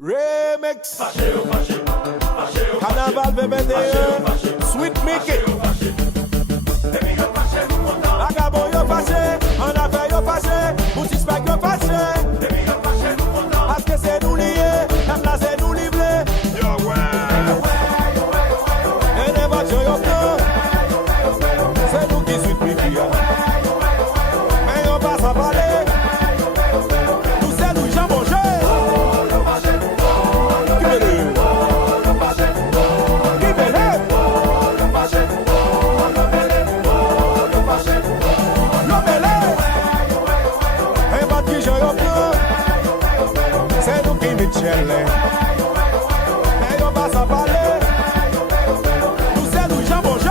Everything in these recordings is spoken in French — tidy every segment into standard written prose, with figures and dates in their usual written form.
Remix. Carnaval BBD. Sweet Mickey. Vagabond yo fâché, en affaire yo fâché, boutique spag yo fâché. Parce que c'est nous liés, même là c'est nous livrés. Et les voitures yo plein, c'est nous qui Sweet Mickey. Mais on passe à parler, nous c'est nous jambon jeu. C'est nous qui Michel. Mais on va s'en parler. Nous c'est nous jambon jeu.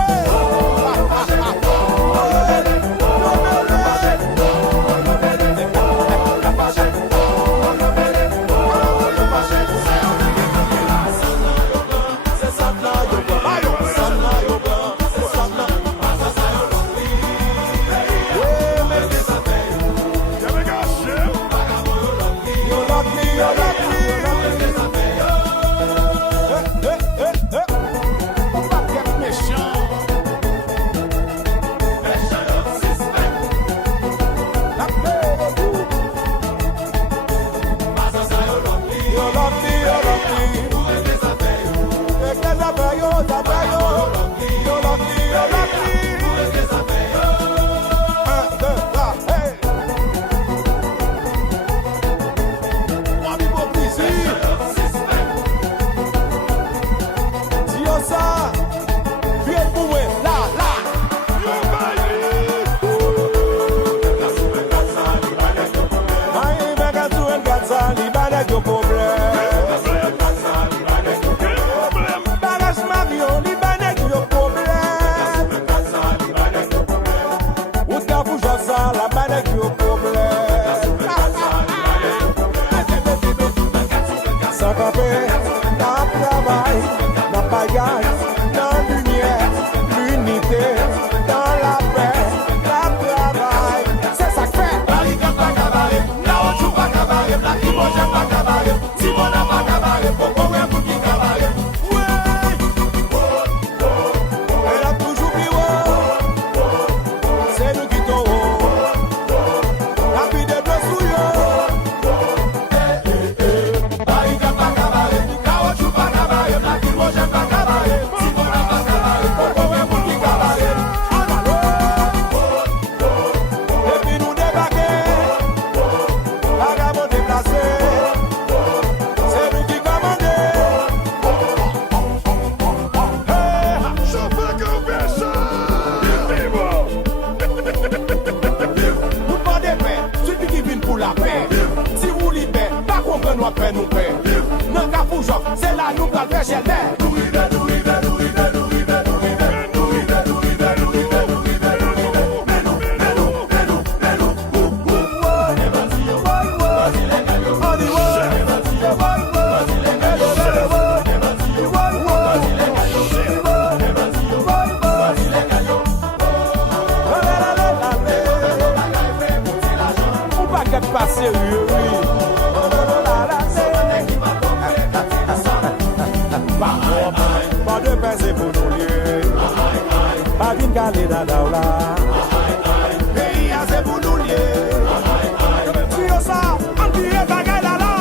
C'est là nous qu'on fait chez pas sérieux, oui. Pas de pince pour nous lier. Pas d'une galère d'Adaoula. Pays c'est pour nous lier. Si on ça, on dit bagaille là là.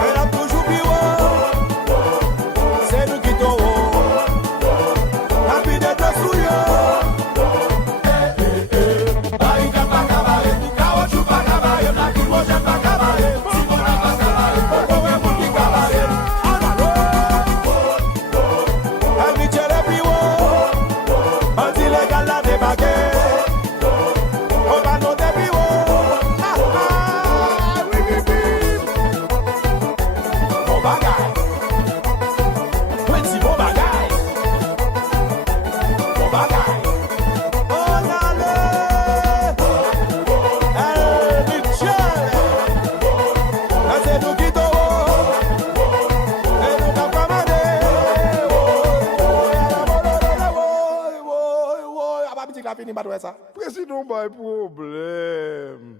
Elle a toujours bio. C'est nous qui t'en la vie de deux souillons. Président, pas de problème.